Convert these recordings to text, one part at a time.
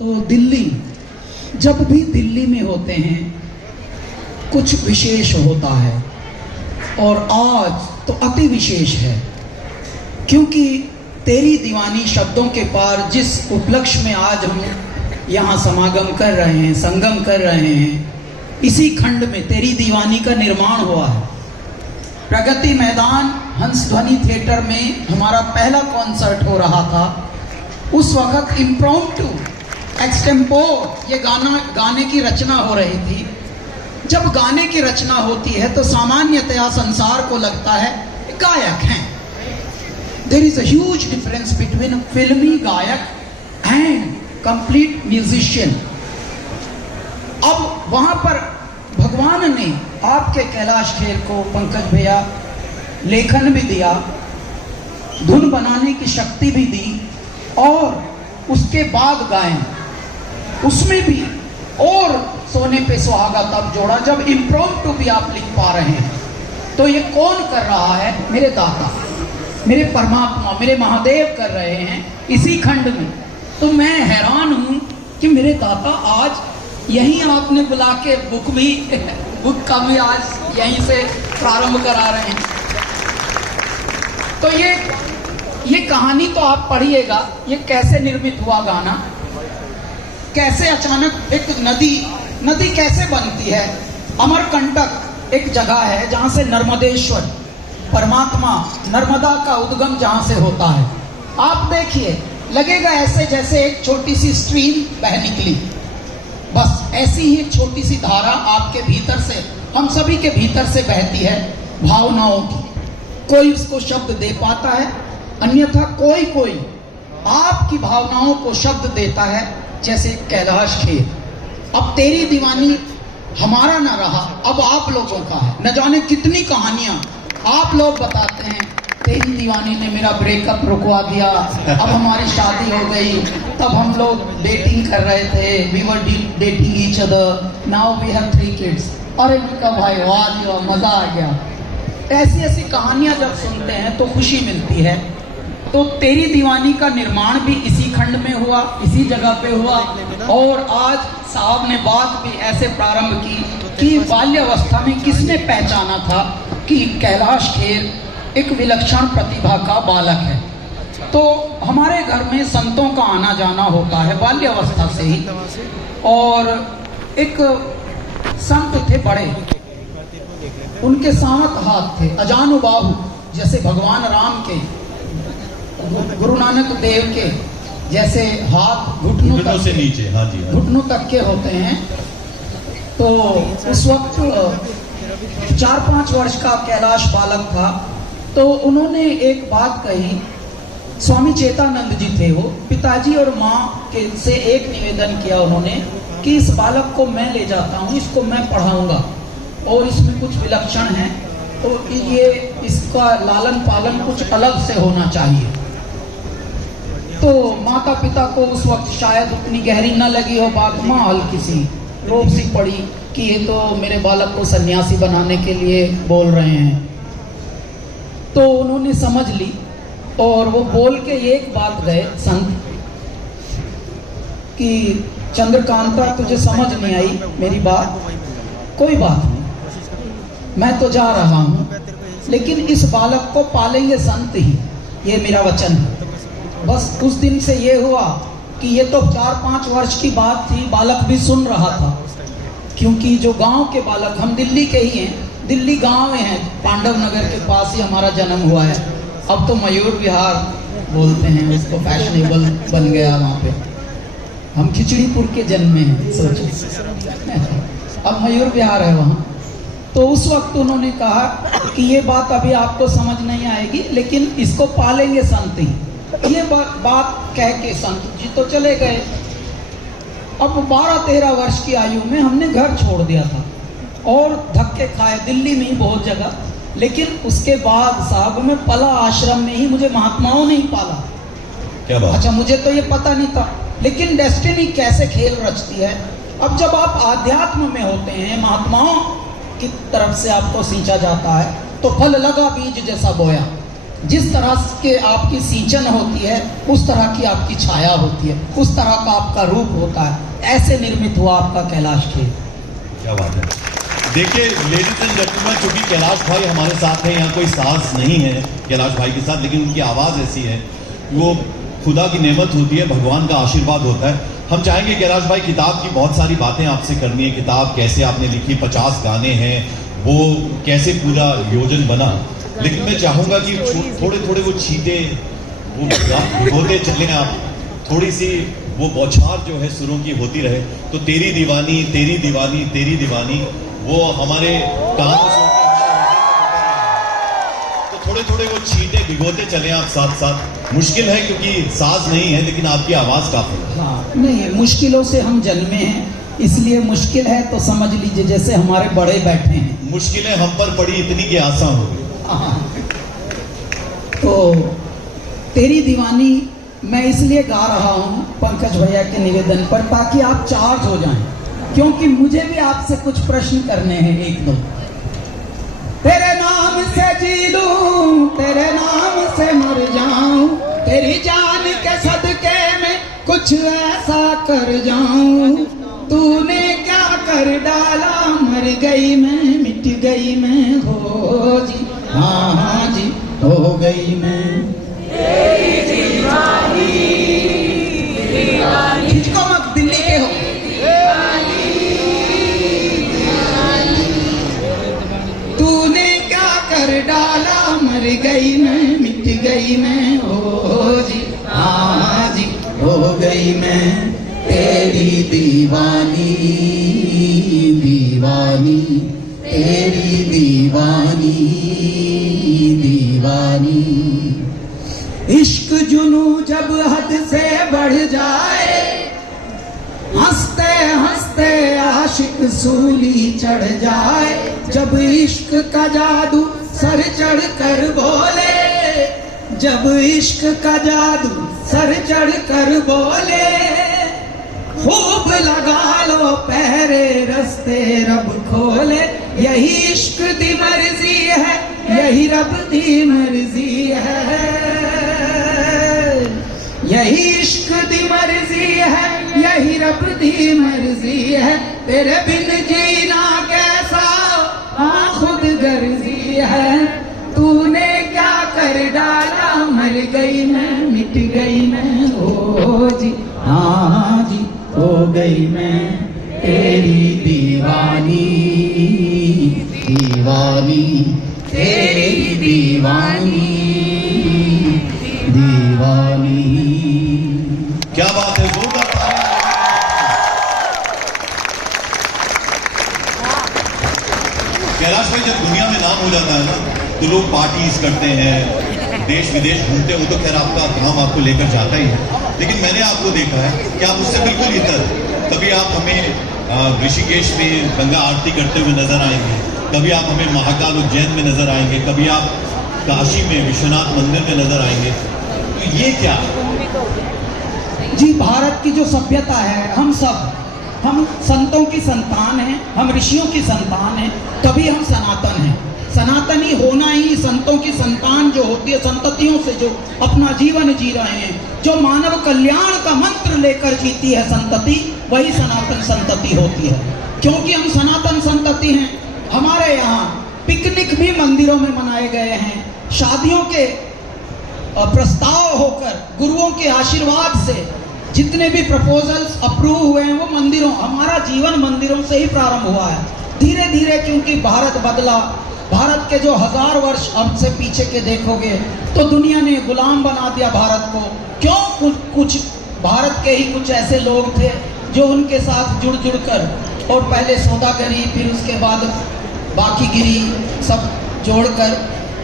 तो दिल्ली, जब भी दिल्ली में होते हैं कुछ विशेष होता है और आज तो अति विशेष है, क्योंकि तेरी दीवानी शब्दों के पार जिस उपलक्ष्य में आज हम यहाँ समागम कर रहे हैं, संगम कर रहे हैं, इसी खंड में तेरी दीवानी का निर्माण हुआ है। प्रगति मैदान हंस ध्वनि थिएटर में हमारा पहला कॉन्सर्ट हो रहा था। उस वक्त इम्प्रॉम्प्टू एक्सटेम्पोर ये गाने की रचना हो रही थी। जब गाने की रचना होती है तो सामान्यतया संसार को लगता है गायक हैं। There is a huge difference between फिल्मी गायक एंड कंप्लीट म्यूजिशियन। अब वहां पर भगवान ने आपके कैलाश खेर को, पंकज भैया, लेखन भी दिया, धुन बनाने की शक्ति भी दी और उसके बाद गायन, उसमें भी और सोने पे सुहागा तब जोड़ा जब इम्प्रॉम्प्टू भी आप लिख पा रहे हैं। तो ये कौन कर रहा है? मेरे दाता, मेरे परमात्मा, मेरे महादेव कर रहे हैं इसी खंड में। तो मैं हैरान हूं कि मेरे दाता आज यहीं आपने बुला के बुक का भी आज यहीं से प्रारंभ करा रहे हैं। तो ये कहानी तो आप पढ़िएगा, ये कैसे निर्मित हुआ गाना, कैसे अचानक एक नदी कैसे बनती है। अमरकंटक एक जगह है जहां से नर्मदेश्वर, परमात्मा नर्मदा का उद्गम जहां से होता है। आप देखिए, लगेगा ऐसे जैसे एक छोटी सी स्ट्रीम बह निकली, बस ऐसी ही एक छोटी सी धारा आपके भीतर से, हम सभी के भीतर से बहती है भावनाओं की। कोई उसको शब्द दे पाता है, अन्यथा कोई आपकी भावनाओं को शब्द देता है, जैसे कैलाश खेर। अब तेरी दीवानी हमारा ना रहा, अब आप लोगों का है। न जाने कितनी कहानियां आप लोग बताते हैं, तेरी दीवानी ने मेरा ब्रेकअप रुकवा दिया, अब हमारी शादी हो गई, तब हम लोग डेटिंग कर रहे थे, we were dating each other, now we have 3 kids. अरे उनका भाई वाह, मजा आ गया। ऐसी कहानियां जब सुनते हैं तो खुशी मिलती है। तो तेरी दीवानी का निर्माण भी इसी खंड में हुआ, इसी जगह पे हुआ। और आज साहब ने बात भी ऐसे प्रारंभ की कि बाल्यावस्था में किसने पहचाना था कि कैलाश खेर एक विलक्षण प्रतिभा का बालक है। तो हमारे घर में संतों का आना जाना होता है बाल्यावस्था से ही। और एक संत थे बड़े, उनके 7 हाथ थे, अजानुबाहु, जैसे भगवान राम के, गुरु नानक देव के जैसे हाथ घुटनों तक से नीचे, हाँ जी, घुटनों तक के होते हैं। तो उस वक्त 4-5 वर्ष का कैलाश बालक था। तो उन्होंने एक बात कही, स्वामी चेतानंद जी थे वो, पिताजी और माँ के से एक निवेदन किया उन्होंने कि इस बालक को मैं ले जाता हूँ, इसको मैं पढ़ाऊंगा और इसमें कुछ विलक्षण है, तो ये इसका लालन पालन कुछ अलग से होना चाहिए। तो माता पिता को उस वक्त शायद उतनी गहरी न लगी हो बात, माँ हल्की सी रोब सी पड़ी कि ये तो मेरे बालक को सन्यासी बनाने के लिए बोल रहे हैं। तो उन्होंने समझ ली और वो बोल के एक बात गए संत कि चंद्रकांता, तुझे समझ नहीं आई मेरी बात, कोई बात नहीं, मैं तो जा रहा हूँ, लेकिन इस बालक को पालेंगे संत ही, ये मेरा वचन है। बस उस दिन से ये हुआ कि ये तो 4-5 वर्ष की बात थी, बालक भी सुन रहा था, क्योंकि जो गांव के बालक, हम दिल्ली के ही हैं, दिल्ली गांव में हैं, पांडव नगर के पास ही हमारा जन्म हुआ है। अब तो मयूर विहार बोलते हैं उसको, फैशनेबल बन गया वहाँ पे। हम खिचड़ीपुर के जन्मे हैं, सोचो अब मयूर विहार है वहाँ। तो उस वक्त उन्होंने कहा कि ये बात अभी आपको समझ नहीं आएगी, लेकिन इसको पालेंगे संत ही। ये बात कह के संत जी तो चले गए। अब 12-13 वर्ष की आयु में हमने घर छोड़ दिया था और धक्के खाए दिल्ली में ही बहुत जगह, लेकिन उसके बाद साहब में पला आश्रम में ही, मुझे महात्माओं ने ही पाला। क्या बात? अच्छा, मुझे तो ये पता नहीं था, लेकिन डेस्टिनी कैसे खेल रचती है। अब जब आप आध्यात्म में होते हैं, महात्माओं की तरफ से आपको सींचा जाता है, तो फल लगा बीज जैसा बोया। जिस तरह के आपकी सींचन होती है उस तरह की आपकी छाया होती है, उस तरह का आपका रूप होता है। ऐसे निर्मित हुआ आपका कैलाश खेल। क्या बात है। देखिए लेडीज एंड जेंटलमैन, चूंकि कैलाश भाई हमारे साथ है, यहाँ कोई साज नहीं है कैलाश भाई के साथ, लेकिन उनकी आवाज़ ऐसी है, वो खुदा की नेमत होती है, भगवान का आशीर्वाद होता है। हम चाहेंगे कैलाश भाई, किताब की बहुत सारी बातें आपसे करनी है। किताब कैसे आपने लिखी, 50 गाने हैं, वो कैसे पूरा योजन बना, लेकिन मैं चाहूँगा कि थोड़े थोड़े वो छीटे वो भिगोते चलें आप, थोड़ी सी वो बौछार जो है सुरों की होती रहे, तो तेरी दीवानी तेरी दीवानी तेरी दीवानी वो हमारे कानों से तो थोड़े थोड़े वो छींटे भिगोते चले आप साथ साथ। मुश्किल है क्योंकि साज नहीं है, लेकिन आपकी आवाज काफी है। हाँ, नहीं, मुश्किलों से हम जन्मे हैं, इसलिए मुश्किल है तो समझ लीजिए जैसे हमारे बड़े बैठे हैं। मुश्किलें हम पर पड़ी इतनी कि आसान हो गई। तो तेरी दीवानी मैं इसलिए गा रहा हूँ पंकज भैया के निवेदन पर, ताकि आप चार्ज हो जाएं, क्योंकि मुझे भी आपसे कुछ प्रश्न करने हैं एक दो। तेरे नाम से जी लूं, तेरे नाम से मर जाऊं, तेरी जान के सदके में कुछ ऐसा कर जाऊं। तूने क्या कर डाला, मर गई मैं, मिट गई मैं, हो जी हाँ हाँ जी हो गई मैं। तेरी दीवानी, दीवानी खिचको मत, दिल्ली के हो। तूने क्या कर डाला, मर गई मैं, मिट गई मैं, हो जी हाँ जी हो गई मैं। तेरी दीवानी दीवानी तेरी दीवानी दीवानी। इश्क जुनू जब हद से बढ़ जाए, हंसते हंसते आशिक सूली चढ़ जाए। जब इश्क का जादू सर चढ़ कर बोले, जब इश्क का जादू सर चढ़ कर बोले, खूब लगा लो पहरे रस्ते रब खोले। यही इश्क दी मर्जी है, यही रब दी मर्जी है, यही इश्क दी मर्जी है, यही रब दी मर्जी है। तेरे बिन जीना कैसा, हाँ खुद गर्जी है। तूने क्या कर डाला, मर गई मैं, मिट गई मैं, हो जी हाँ जी हो गई मैं। तेरी दीवानी दीवानी तेरी दीवानी दीवानी। क्या बात है, जोरदार तालियां। कैलाश भाई, जब दुनिया में नाम हो जाता है ना, तो लोग पार्टीज करते हैं, देश विदेश घूमते हो, तो खैर आपका काम आपको लेकर जाता ही है। लेकिन मैंने आपको देखा है कि आप उससे बिल्कुल इतर। कभी आप हमें ऋषिकेश में गंगा आरती करते हुए नजर आएंगे, कभी आप हमें महाकाल उज्जैन में नजर आएंगे, कभी आप काशी में विश्वनाथ मंदिर में नजर आएंगे। तो ये क्या जी, भारत की जो सभ्यता है, हम संतों की संतान हैं, हम ऋषियों की संतान हैं, तभी हम सनातन हैं। सनातनी होना ही संतों की संतान जो होती है, संततियों से जो अपना जीवन जी रहे हैं, जो मानव कल्याण का मंत्र लेकर जीती है संतति, वही सनातन संतति होती है। क्योंकि हम सनातन संतति हैं। हमारे यहाँ पिकनिक भी मंदिरों में मनाए गए हैं, शादियों के प्रस्ताव होकर गुरुओं के आशीर्वाद से जितने भी प्रपोजल्स अप्रूव हुए हैं वो मंदिरों, हमारा जीवन मंदिरों से ही प्रारंभ हुआ है। धीरे धीरे क्योंकि भारत बदला, भारत के जो 1000 वर्ष अब से पीछे के देखोगे तो दुनिया ने गुलाम बना दिया भारत को। क्यों? कुछ भारत के ही कुछ ऐसे लोग थे जो उनके साथ जुड़ कर, और पहले सौदागरी, फिर उसके बाद बाकी गिरी सब जोड़कर,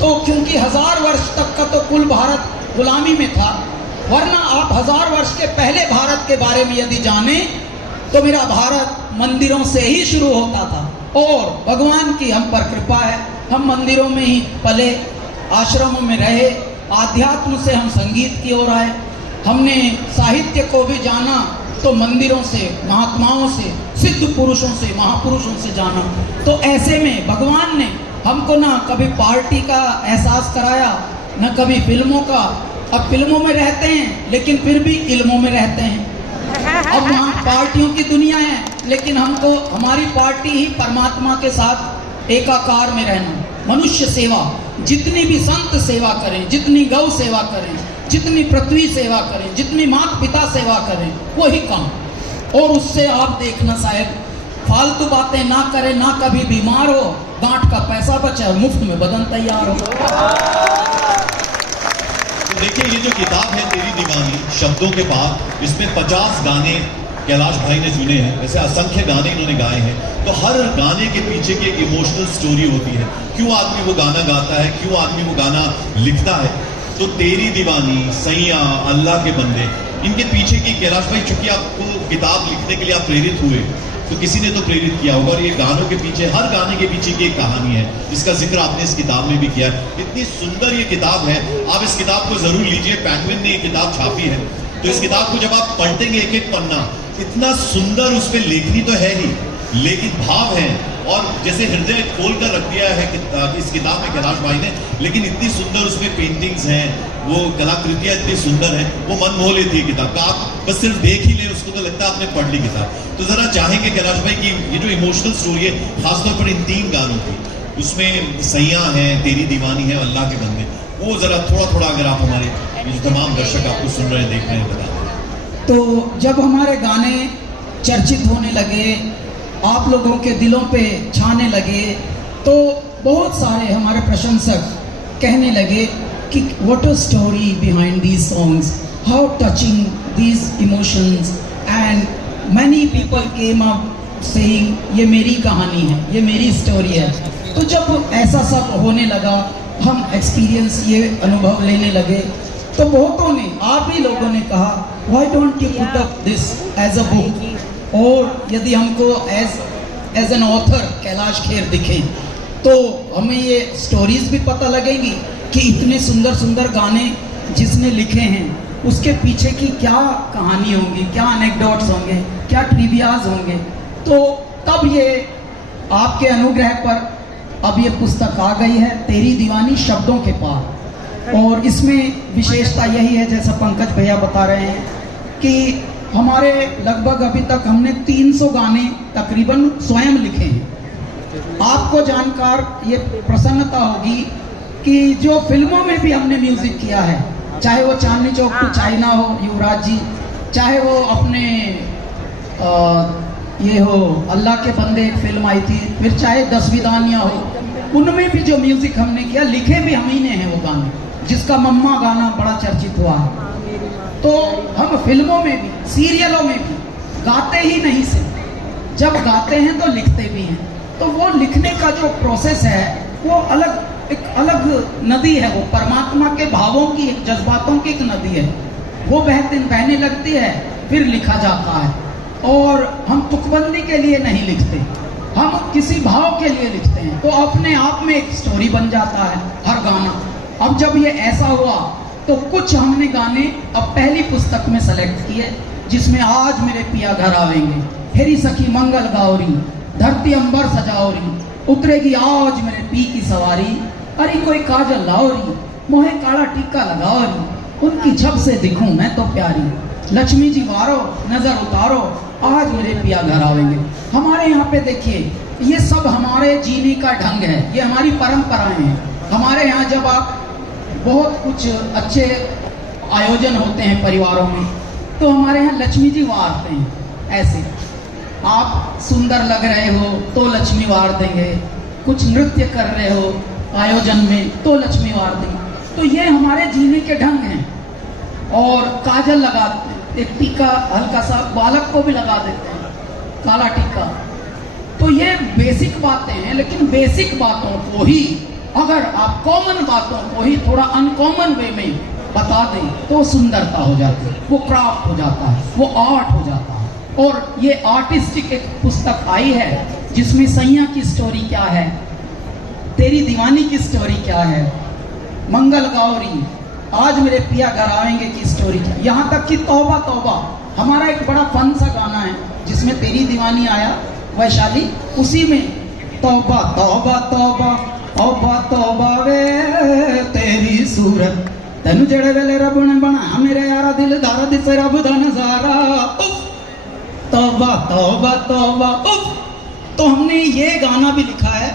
तो क्योंकि 1000 वर्ष तक का तो कुल भारत गुलामी में था। वरना आप 1000 वर्ष के पहले भारत के बारे में यदि जाने तो मेरा भारत मंदिरों से ही शुरू होता था। और भगवान की हम पर कृपा है, हम मंदिरों में ही पले, आश्रमों में रहे, आध्यात्म से हम संगीत की ओर आए। हमने साहित्य को भी जाना तो मंदिरों से, महात्माओं से, सिद्ध पुरुषों से, महापुरुषों से जाना। तो ऐसे में भगवान ने हमको ना कभी पार्टी का एहसास कराया, न कभी फिल्मों का। अब फिल्मों में रहते हैं लेकिन फिर भी इल्मों में रहते हैं। अब वहाँ पार्टियों की दुनिया है, लेकिन हमको हमारी पार्टी ही परमात्मा के साथ एकाकार में रहना। मनुष्य सेवा, जितनी भी संत सेवा करें, जितनी गौ सेवा करें, जितनी पृथ्वी सेवा करें, जितनी माता पिता सेवा करें, वही काम। और उससे आप देखना साहब, फालतू बातें ना करें, ना कभी बीमार हो, गांठ का पैसा बचे और मुफ्त में बदन तैयार हो। तो देखिए, ये जो किताब है तेरी दीवानी शब्दों के पार, इसमें 50 गाने कैलाश भाई ने चुने हैं। वैसे असंख्य गाने इन्होंने गाए हैं, तो हर गाने के पीछे की एक इमोशनल स्टोरी होती है। क्यों आदमी वो गाना गाता है, क्यों आदमी वो गाना लिखता है। तो तेरी दीवानी, सैया, अल्लाह के बंदे, इनके पीछे की कैलाश भाई, चूंकि आपको किताब लिखने के लिए आप प्रेरित हुए, तो किसी ने तो प्रेरित किया होगा। और ये गानों के पीछे, हर गाने के पीछे की एक कहानी है, जिसका जिक्र आपने इस किताब में भी किया है। इतनी सुंदर ये किताब है, आप इस किताब को जरूर लीजिए। पैंगुइन ने ये किताब छापी है, तो इस किताब को जब आप पलटेंगे एक एक पन्ना, इतना सुंदर उस पर लेखनी तो है ही, लेकिन भाव है। और जैसे हृदय खोल कर रख दिया है इस किताब में कैलाश भाई ने, लेकिन इतनी सुंदर उसमें पेंटिंग्स हैं, वो कलाकृतियां इतनी सुंदर हैं, वो मन मोह लेती है किताब का। आप बस सिर्फ देख ही ले उसको तो लगता है आपने पढ़ ली किताब। तो जरा चाहेंगे कैलाश भाई की ये जो इमोशनल स्टोरी है, खासतौर पर इन 3 गानों की, उसमें सैया है, तेरी दीवानी है, अल्लाह के बंदे, वो जरा थोड़ा अगर आप हमारे ये जो तमाम दर्शक आपको सुन रहे हैं, देख रहे हैं, बता दें। तो जब हमारे गाने चर्चित होने लगे, आप लोगों के दिलों पे छाने लगे, तो बहुत सारे हमारे प्रशंसक कहने लगे कि what a story behind these songs, how touching these emotions, and many people came up saying ये मेरी कहानी है, ये मेरी स्टोरी है। तो जब ऐसा सब होने लगा, हम एक्सपीरियंस, ये अनुभव लेने लगे, तो बहुतों ने, आप ही लोगों ने कहा, why don't you put up this as a book. और यदि हमको as an author Kailash Kher दिखे, तो हमें ये स्टोरीज भी पता लगेंगी कि इतने सुंदर सुंदर गाने जिसने लिखे हैं, उसके पीछे की क्या कहानी होंगी, क्या एनेक्डोट्स होंगे, क्या ट्रिवियाज होंगे। तो तब ये आपके अनुग्रह पर अब ये पुस्तक आ गई है, तेरी दीवानी शब्दों के पार। और इसमें विशेषता यही है, जैसा पंकज भैया बता रहे हैं, कि हमारे लगभग अभी तक हमने 300 गाने तकरीबन स्वयं लिखे हैं। आपको जानकर ये प्रसन्नता होगी कि जो फिल्मों में भी हमने म्यूजिक किया है, चाहे वो चांदनी चौक टू चाइना हो, युवराज जी, चाहे वो अपने ये हो अल्लाह के बंदे एक फिल्म आई थी, फिर चाहे 10 विदानियाँ हो, उनमें भी जो म्यूजिक हमने किया, लिखे भी हम ही ने हैं वो गाने, जिसका मम्मा गाना बड़ा चर्चित हुआ है। तो हम फिल्मों में भी, सीरियलों में भी गाते ही नहीं से, जब गाते हैं तो लिखते भी हैं। तो वो लिखने का जो प्रोसेस है, वो एक अलग नदी है, वो परमात्मा के भावों की, जज्बातों की एक नदी है। वो बहने लगती है, फिर लिखा जाता है। और हम तुकबंदी के लिए नहीं लिखते, हम किसी भाव के लिए लिखते हैं, तो अपने आप में एक स्टोरी बन जाता है हर गाना। अब जब ये ऐसा हुआ, तो कुछ हमने गाने अब पहली पुस्तक में सेलेक्ट किए, जिसमें आज मेरे पिया घर आवेंगे, हेरी सखी मंगल गाओरी, धरती अंबर सजाओरी, उतरेगी आज मेरे पी की सवारी, अरे कोई काजल लाओरी, मोहे काला टीका लगाओरी, उनकी छब से दिखूं मैं तो प्यारी, लक्ष्मी जी वारो नजर उतारो, आज मेरे पिया घर आवेंगे। हमारे यहाँ पे देखिए, ये सब हमारे जीने का ढंग है, ये हमारी परंपराएं हैं। हमारे यहाँ जब आप बहुत कुछ अच्छे आयोजन होते हैं परिवारों में, तो हमारे यहाँ लक्ष्मी जी वारते हैं। ऐसे आप सुंदर लग रहे हो तो लक्ष्मी वार देंगे, कुछ नृत्य कर रहे हो आयोजन में तो लक्ष्मी वार देंगे। तो ये हमारे जीने के ढंग हैं। और काजल लगा देते हैं, एक टीका हल्का सा बालक को भी लगा देते हैं, काला टीका। तो ये बेसिक बातें हैं, लेकिन बेसिक बातों को ही अगर आप कॉमन बातों को ही थोड़ा अनकॉमन वे में बता दें, तो सुंदरता हो जाती है, वो क्राफ्ट हो जाता है, वो आर्ट हो जाता है। और ये आर्टिस्टिक एक पुस्तक आई है, जिसमें सैया की स्टोरी क्या है, तेरी दीवानी की स्टोरी क्या है, मंगल गौरी, आज मेरे पिया घर आवेंगे की स्टोरी क्या, यहाँ तक कि तौबा तौबा हमारा एक बड़ा फन सा गाना है, जिसमें तेरी दीवानी आया वैशाली, उसी में तौबा तौबा तौबा औबा तौबा वे तेरी सूरत तेन जेड़े वेले रब ने बनाया मेरे यारा दिलदारा दिसे रब दा नजारा। उफ तौबा तौबा तौबा उफ। तो हमने ये गाना भी लिखा है,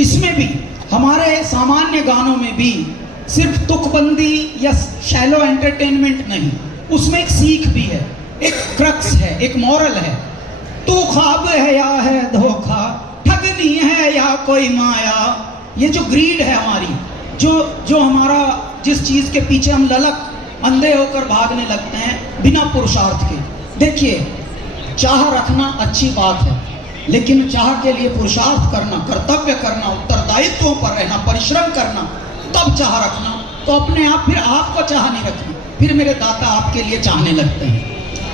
इसमें भी हमारे सामान्य गानों में भी सिर्फ तुकबंदी या शैलो एंटरटेनमेंट नहीं, उसमें एक सीख भी है, एक क्रक्स है, एक मॉरल है। तू ख्वाब है या है धोखा, ठगनी है या कोई माया। ये जो ग्रीड है हमारी, जो हमारा जिस चीज के पीछे हम ललक अंधे होकर भागने लगते हैं बिना पुरुषार्थ के। देखिए, चाह रखना अच्छी बात है, लेकिन चाह के लिए पुरुषार्थ करना, कर्तव्य करना, उत्तरदायित्वों पर रहना, परिश्रम करना, तब चाह रखना। तो अपने आप फिर आपको चाह नहीं रखनी, फिर मेरे दाता आपके लिए चाहने लगते हैं।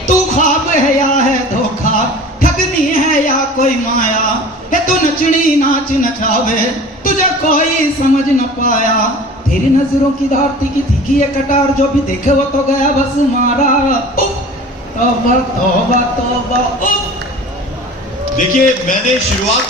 तू ख्वाब है या है धोखा, ठगनी है या कोई माया, है तू नचनी नाच नचावे तुझे कोई समझ न पाया। तेरी नजरों की धार तीखी तीखी ये कटार, जो भी देखे वो तो गया बस मारा। तौबा तौबा तौबा। देखिए, मैंने शुरुआत